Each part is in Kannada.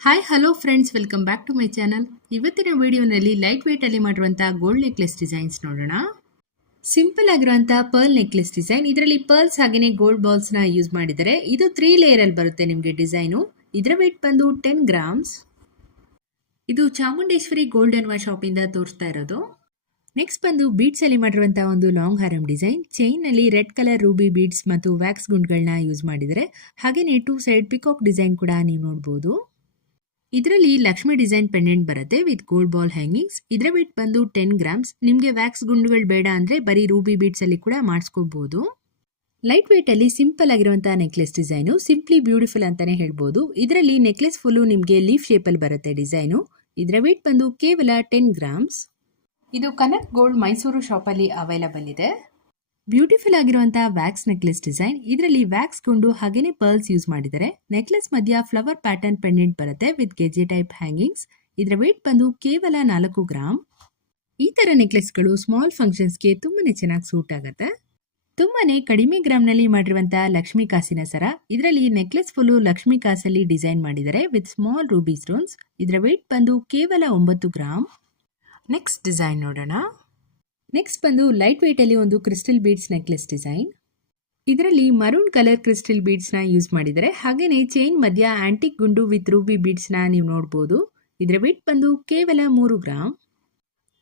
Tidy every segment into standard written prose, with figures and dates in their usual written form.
Hi hello friends, welcome back to my channel. ಇವತ್ತಿನ ವಿಡಿಯೋನಲ್ಲಿ ಲೈಟ್ ವೇಟ್ ಅಲ್ಲಿ ಮಾಡಿರುವಂತಹ ಗೋಲ್ಡ್ ನೆಕ್ಲೆಸ್ ಡಿಸೈನ್ಸ್ ನೋಡೋಣ. ಸಿಂಪಲ್ ಆಗಿರುವಂತಹ ಪರ್ಲ್ ನೆಕ್ಲೆಸ್ ಡಿಸೈನ್. ಇದರಲ್ಲಿ ಪರ್ಲ್ಸ್ ಹಾಗೇನೆ ಗೋಲ್ಡ್ ಬಾಲ್ಸ್ ನ ಯೂಸ್ ಮಾಡಿದರೆ. ಇದು 3 ಲೇಯರ್ ಅಲ್ಲಿ ಬರುತ್ತೆ ನಿಮಗೆ ಡಿಸೈನು. ಇದರ ವೇಟ್ ಬಂದು 10 ಗ್ರಾಮ್ಸ್. ಇದು ಚಾಮುಂಡೇಶ್ವರಿ ಗೋಲ್ಡ್ ಅನ್ವಾ ಶಾಪ್ ಇಂದ ತೋರಿಸ್ತಾ ಇರೋದು. ನೆಕ್ಸ್ಟ್ ಬಂದು ಬೀಡ್ಸ್ ಅಲ್ಲಿ ಮಾಡಿರುವಂತಹ ಒಂದು ಲಾಂಗ್ ಹಾರಂ ಡಿಸೈನ್. ಚೈನ್ ನಲ್ಲಿ ರೆಡ್ ಕಲರ್ ರೂಬಿ ಬೀಡ್ಸ್ ಮತ್ತು ವ್ಯಾಕ್ಸ್ ಗುಂಡ್ಗಳನ್ನ ಯೂಸ್ ಮಾಡಿದರೆ. ಹಾಗೇನೆ 2 ಸೈಡ್ ಪಿಕಾಕ್ ಡಿಸೈನ್ ಕೂಡ ನೀವು ನೋಡಬಹುದು. ಇದರಲ್ಲಿ ಲಕ್ಷ್ಮಿ ಡಿಸೈನ್ ಪೆಂಡೆಂಟ್ ಬರುತ್ತೆ ವಿತ್ ಗೋಲ್ಡ್ ಬಾಲ್ ಹ್ಯಾಂಗಿಂಗ್ಸ್. ಇದರ ವೇಟ್ ಬಂದು 10 ಗ್ರಾಮ್ಸ್. ನಿಮಗೆ ವ್ಯಾಕ್ಸ್ ಗುಂಡುಗಳು ಬೇಡ ಅಂದ್ರೆ ಬರೀ ರೂಬಿ ಬೀಡ್ಸ್ ಅಲ್ಲಿ ಕೂಡ ಮಾಡಿಸ್ಕೋಬಹುದು. ಲೈಟ್ ವೇಟ್ ಅಲ್ಲಿ ಸಿಂಪಲ್ ಆಗಿರುವಂತಹ ನೆಕ್ಲೆಸ್ ಡಿಸೈನು. ಸಿಂಪ್ಲಿ ಬ್ಯೂಟಿಫುಲ್ ಅಂತಾನೆ ಹೇಳ್ಬೋದು. ಇದರಲ್ಲಿ ನೆಕ್ಲೆಸ್ ಫುಲ್ಲು ನಿಮಗೆ ಲೀಫ್ ಶೇಪ್ ಅಲ್ಲಿ ಬರುತ್ತೆ ಡಿಸೈನು. ಇದರ ವೇಟ್ ಬಂದು ಕೇವಲ 10 ಗ್ರಾಮ್ಸ್. ಇದು ಕನಕ್ ಗೋಲ್ಡ್ ಮೈಸೂರು ಶಾಪ್ ಅಲ್ಲಿ ಅವೈಲಬಲ್ ಇದೆ. ಬ್ಯೂಟಿಫುಲ್ ಆಗಿರುವಂತಹ ವ್ಯಾಕ್ಸ್ ನೆಕ್ಲೆಸ್ ಡಿಸೈನ್. ಇದರಲ್ಲಿ ವ್ಯಾಕ್ಸ್ ಗುಂಡು ಹಾಗೇನೆ ಪರ್ಲ್ಸ್ ಯೂಸ್ ಮಾಡಿದರೆ. ನೆಕ್ಲೆಸ್ ಮಧ್ಯ ಫ್ಲವರ್ ಪ್ಯಾಟರ್ನ್ ಪೆಂಡೆಂಟ್ ಬರುತ್ತೆ ವಿತ್ ಗೆಜೆ ಟೈಪ್ ಹ್ಯಾಂಗಿಂಗ್ಸ್. ಇದರ ವೇಟ್ ಬಂದು ಕೇವಲ 4 ಗ್ರಾಮ್. ಈ ತರ ನೆಕ್ಲೆಸ್ಗಳು ಸ್ಮಾಲ್ ಫಂಕ್ಷನ್ಸ್ಗೆ ತುಂಬಾನೇ ಚೆನ್ನಾಗಿ ಸೂಟ್ ಆಗುತ್ತೆ. ತುಂಬಾನೇ ಕಡಿಮೆ ಗ್ರಾಮ್ ನಲ್ಲಿ ಮಾಡಿರುವಂತಹ ಲಕ್ಷ್ಮಿ ಕಾಸಿನ ಸರ. ಇದರಲ್ಲಿ ನೆಕ್ಲೆಸ್ ಫುಲ್ಲು ಲಕ್ಷ್ಮಿ ಕಾಸಲ್ಲಿ ಡಿಸೈನ್ ಮಾಡಿದರೆ ವಿತ್ ಸ್ಮಾಲ್ ರೂಬಿ ಸ್ಟೋನ್ಸ್. ಇದರ ವೇಟ್ ಬಂದು ಕೇವಲ 9 ಗ್ರಾಮ್. ನೆಕ್ಸ್ಟ್ ಡಿಸೈನ್ ನೋಡೋಣ. ನೆಕ್ಸ್ಟ್ ಬಂದು ಲೈಟ್ ವೇಟ್ ಅಲ್ಲಿ ಒಂದು ಕ್ರಿಸ್ಟಲ್ ಬೀಡ್ಸ್ ನೆಕ್ಲೆಸ್ ಡಿಸೈನ್. ಇದರಲ್ಲಿ ಮರೂನ್ ಕಲರ್ ಕ್ರಿಸ್ಟಲ್ ಬೀಡ್ಸ್ ನ ಯೂಸ್ ಮಾಡಿದರೆ. ಹಾಗೇನೆ ಚೈನ್ ಮಧ್ಯ ಆಂಟಿಕ್ ಗುಂಡು ವಿತ್ ರೂಬಿ ಬೀಡ್ಸ್ ನ ನೀವು ನೋಡಬಹುದು. ಇದರ ವೇಟ್ ಬಂದು ಕೇವಲ 3 ಗ್ರಾಮ್.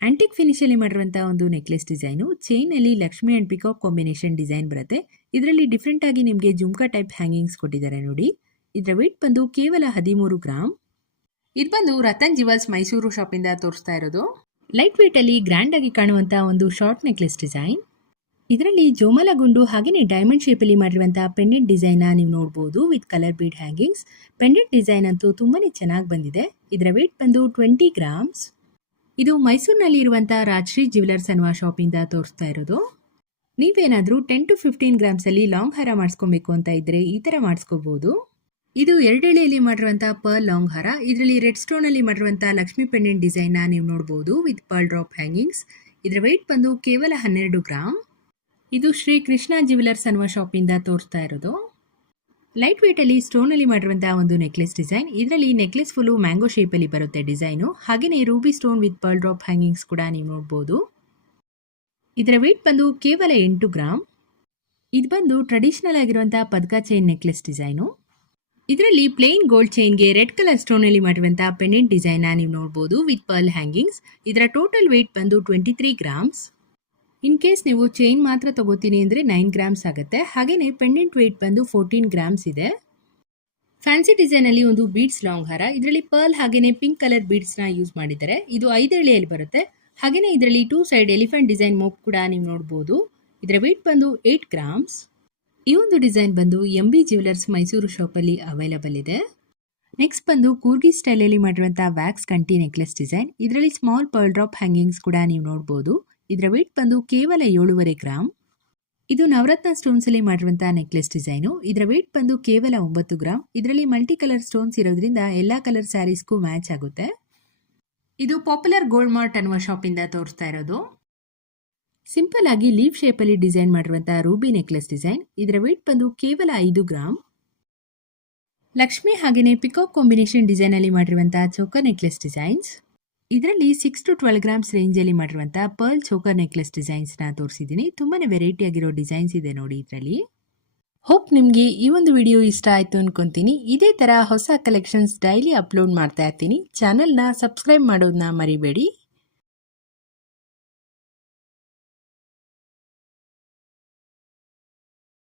ಆಂಟಿಕ್ ಫಿನಿಶ್ ಅಲ್ಲಿ ಮಾಡಿರುವಂತಹ ಒಂದು ನೆಕ್ಲೆಸ್ ಡಿಸೈನು. ಚೈನ್ ಅಲ್ಲಿ Lakshmi and peacock combination design ಬರುತ್ತೆ. ಇದರಲ್ಲಿ ಡಿಫ್ರೆಂಟ್ ಆಗಿ ನಿಮಗೆ ಜುಮ್ಕಾ ಟೈಪ್ ಹ್ಯಾಂಗಿಂಗ್ಸ್ ಕೊಟ್ಟಿದ್ದಾರೆ ನೋಡಿ. ಇದರ ವೇಟ್ ಬಂದು ಕೇವಲ 13 ಗ್ರಾಮ್. ಇದು ಬಂದು ರತನ್ ಜ್ಯುವೆಲ್ಸ್ ಮೈಸೂರು ಶಾಪ್ ಇಂದ ತೋರಿಸ್ತಾ ಇರೋದು. ಲೈಟ್ ವೇಟ್ ಅಲ್ಲಿ ಗ್ರ್ಯಾಂಡ್ ಆಗಿ ಕಾಣುವಂತಹ ಒಂದು ಶಾರ್ಟ್ ನೆಕ್ಲೆಸ್ ಡಿಸೈನ್. ಇದರಲ್ಲಿ ಜೋಮಲ ಗುಂಡು ಹಾಗೆಯೇ ಡೈಮಂಡ್ ಶೇಪ್ ಅಲ್ಲಿ ಮಾಡಿರುವಂತಹ ಪೆಂಡೆಂಟ್ ಡಿಸೈನ್ ನ ನೀವು ನೋಡಬಹುದು with colour bead hangings. Pendant design ಅಂತೂ ತುಂಬಾನೇ ಚೆನ್ನಾಗಿ ಬಂದಿದೆ. ಇದರ ವೇಟ್ ಬಂದು 20 ಗ್ರಾಮ್ಸ್. ಇದು ಮೈಸೂರಿನಲ್ಲಿ ಇರುವಂತಹ ರಾಜಶ್ರೀ ಜ್ಯುವೆಲರ್ಸ್ ಅನ್ನುವ ಶಾಪ್ ಇಂದ ತೋರಿಸ್ತಾ ಇರೋದು. ನೀವೇನಾದ್ರೂ 10 to 15 ಗ್ರಾಮ್ಸ್ ಅಲ್ಲಿ ಲಾಂಗ್ ಹಾರ ಮಾಡಿಸ್ಕೊಬೇಕು ಅಂತ ಇದ್ರೆ ಈ ತರ ಮಾಡಿಸ್ಕೋಬಹುದು. ಇದು 2 ಎಳೆಯಲ್ಲಿ ಮಾಡಿರುವಂತಹ ಪರ್ಲ್ ಲಾಂಗ್ ಹಾರ. ಇದರಲ್ಲಿ ರೆಡ್ ಸ್ಟೋನ್ ಅಲ್ಲಿ ಮಾಡಿರುವಂತಹ ಲಕ್ಷ್ಮಿ ಪೆಂಡೆಂಟ್ ಡಿಸೈನ್ ನ ನೀವು ನೋಡಬಹುದು ವಿತ್ ಪರ್ಲ್ ಡ್ರಾಪ್ ಹ್ಯಾಂಗಿಂಗ್ಸ್. ಇದರ ವೇಟ್ ಬಂದು ಕೇವಲ 12 ಗ್ರಾಮ್. ಇದು ಶ್ರೀ ಕೃಷ್ಣ ಜ್ಯುವೆಲರ್ಸ್ ಅನ್ನುವ ಶಾಪ್ ಇಂದ ತೋರಿಸ್ತಾ ಇರೋದು. ಲೈಟ್ ವೇಟ್ ಅಲ್ಲಿ ಸ್ಟೋನ್ ಅಲ್ಲಿ ಮಾಡಿರುವಂತಹ ಒಂದು ನೆಕ್ಲೆಸ್ ಡಿಸೈನ್. ಇದರಲ್ಲಿ ನೆಕ್ಲೆಸ್ ಫುಲ್ಲು ಮ್ಯಾಂಗೋ ಶೇಪ್ ಅಲ್ಲಿ ಬರುತ್ತೆ ಡಿಸೈನು. ಹಾಗೇನೆ Ruby stone with pearl drop hangings ಕೂಡ ನೀವು ನೋಡಬಹುದು. ಇದರ ವೇಟ್ ಬಂದು ಕೇವಲ 8 ಗ್ರಾಮ್. ಇದು ಬಂದು ಟ್ರೆಡಿಷನಲ್ ಆಗಿರುವಂತಹ ಪದಕ ಚೈನ್ ನೆಕ್ಲೆಸ್ ಡಿಸೈನು. ಇದರಲ್ಲಿ ಪ್ಲೇನ್ ಗೋಲ್ಡ್ ಚೈನ್ಗೆ ರೆಡ್ ಕಲರ್ ಸ್ಟೋನ್ ಅಲ್ಲಿ ಮಾಡಿರುವಂತಹ ಪೆಂಡೆಂಟ್ ಡಿಸೈನ್ ನೀವು ನೋಡಬಹುದು ವಿತ್ ಪರ್ಲ್ ಹ್ಯಾಂಗಿಂಗ್ಸ್. ಇದರ ಟೋಟಲ್ ವೇಟ್ ಬಂದು 23 ಗ್ರಾಮ್ಸ್. ಇನ್ ಕೇಸ್ ನೀವು ಚೈನ್ ಮಾತ್ರ ತಗೋತೀನಿ ಅಂದ್ರೆ 9 ಗ್ರಾಮ್ಸ್ ಆಗುತ್ತೆ. ಹಾಗೇನೆ ಪೆಂಡೆಂಟ್ ವೇಟ್ ಬಂದು 14 ಗ್ರಾಮ್ಸ್ ಇದೆ. ಫ್ಯಾನ್ಸಿ ಡಿಸೈನ್ ಅಲ್ಲಿ ಒಂದು ಬೀಡ್ಸ್ ಲಾಂಗ್ ಹಾರ. ಇದರಲ್ಲಿ ಪರ್ಲ್ ಹಾಗೇನೆ ಪಿಂಕ್ ಕಲರ್ ಬೀಡ್ಸ್ ನ ಯೂಸ್ ಮಾಡಿದ್ದಾರೆ. ಇದು 5 ಎಳೆಯಲ್ಲಿ ಬರುತ್ತೆ. ಹಾಗೇನೆ ಇದರಲ್ಲಿ 2 ಸೈಡ್ ಎಲಿಫೆಂಟ್ ಡಿಸೈನ್ ಮೋಪ್ ಕೂಡ ನೀವು ನೋಡಬಹುದು. ಇದರ ವೇಟ್ ಬಂದು 8 ಗ್ರಾಮ್ಸ್. ಈ ಒಂದು ಡಿಸೈನ್ ಬಂದು MB ಜ್ಯುವೆಲರ್ಸ್ ಮೈಸೂರು ಶಾಪ್ ಅಲ್ಲಿ ಅವೈಲಬಲ್ ಇದೆ. ನೆಕ್ಸ್ಟ್ ಬಂದು ಕೂರ್ಗಿ ಸ್ಟೈಲ್ ಅಲ್ಲಿ ಮಾಡಿರುವಂತಹ ವ್ಯಾಕ್ಸ್ ಕಂಟಿ ನೆಕ್ಲೆಸ್ ಡಿಸೈನ್. ಇದರಲ್ಲಿ ಸ್ಮಾಲ್ ಪರ್ಲ್ ಡ್ರಾಪ್ ಹ್ಯಾಂಗಿಂಗ್ಸ್ ಕೂಡ ನೀವು ನೋಡಬಹುದು. ಇದರ ವೇಟ್ ಬಂದು ಕೇವಲ 7.5 ಗ್ರಾಮ್. ಇದು ನವರತ್ನ ಸ್ಟೋನ್ಸ್ ಅಲ್ಲಿ ಮಾಡಿರುವಂತಹ ನೆಕ್ಲೆಸ್ ಡಿಸೈನು. ಇದರ ವೇಟ್ ಬಂದು ಕೇವಲ 9 ಗ್ರಾಮ್. ಇದರಲ್ಲಿ ಮಲ್ಟಿ ಕಲರ್ ಸ್ಟೋನ್ಸ್ ಇರೋದ್ರಿಂದ ಎಲ್ಲಾ ಕಲರ್ ಸ್ಯಾರೀಸ್ಗೂ ಮ್ಯಾಚ್ ಆಗುತ್ತೆ. ಇದು ಪಾಪ್ಯುಲರ್ ಗೋಲ್ಡ್ ಮಾರ್ಟ್ ಅನ್ನುವ ಶಾಪ್ ಇಂದ ತೋರಿಸ್ತಾ ಇರೋದು. ಸಿಂಪಲ್ ಆಗಿ ಲೀಫ್ ಶೇಪ್ ಅಲ್ಲಿ ಡಿಸೈನ್ ಮಾಡಿರುವಂತಹ ರೂಬಿ ನೆಕ್ಲೆಸ್ ಡಿಸೈನ್. ಇದರ ವೇಟ್ ಬಂದು ಕೇವಲ 5 ಗ್ರಾಮ್. ಲಕ್ಷ್ಮಿ ಹಾಗೇನೆ ಪಿಕಾಕ್ ಕಾಂಬಿನೇಷನ್ ಡಿಸೈನ್ ಅಲ್ಲಿ ಮಾಡಿರುವಂತಹ ಚೋಕರ್ ನೆಕ್ಲೆಸ್ ಡಿಸೈನ್ಸ್. ಇದರಲ್ಲಿ 6 to 12 ಗ್ರಾಮ್ಸ್ ರೇಂಜ್ ಅಲ್ಲಿ ಮಾಡಿರುವಂತಹ ಪರ್ಲ್ ಚೋಕರ್ ನೆಕ್ಲೆಸ್ ಡಿಸೈನ್ಸ್ ನ ತೋರಿಸಿದ್ದೀನಿ. ತುಂಬಾನೇ ವೆರೈಟಿ ಆಗಿರೋ ಡಿಸೈನ್ಸ್ ಇದೆ ನೋಡಿ ಇದರಲ್ಲಿ. ಹೋಪ್ ನಿಮ್ಗೆ ಈ ಒಂದು ವಿಡಿಯೋ ಇಷ್ಟ ಆಯ್ತು ಅನ್ಕೊಂತೀನಿ. ಇದೇ ತರ ಹೊಸ ಕಲೆಕ್ಷನ್ಸ್ ಡೈಲಿ ಅಪ್ಲೋಡ್ ಮಾಡ್ತಾ ಇರ್ತೀನಿ. ಚಾನೆಲ್ ನ ಸಬ್ಸ್ಕ್ರೈಬ್ ಮಾಡೋದನ್ನ ಮರಿಬೇಡಿ.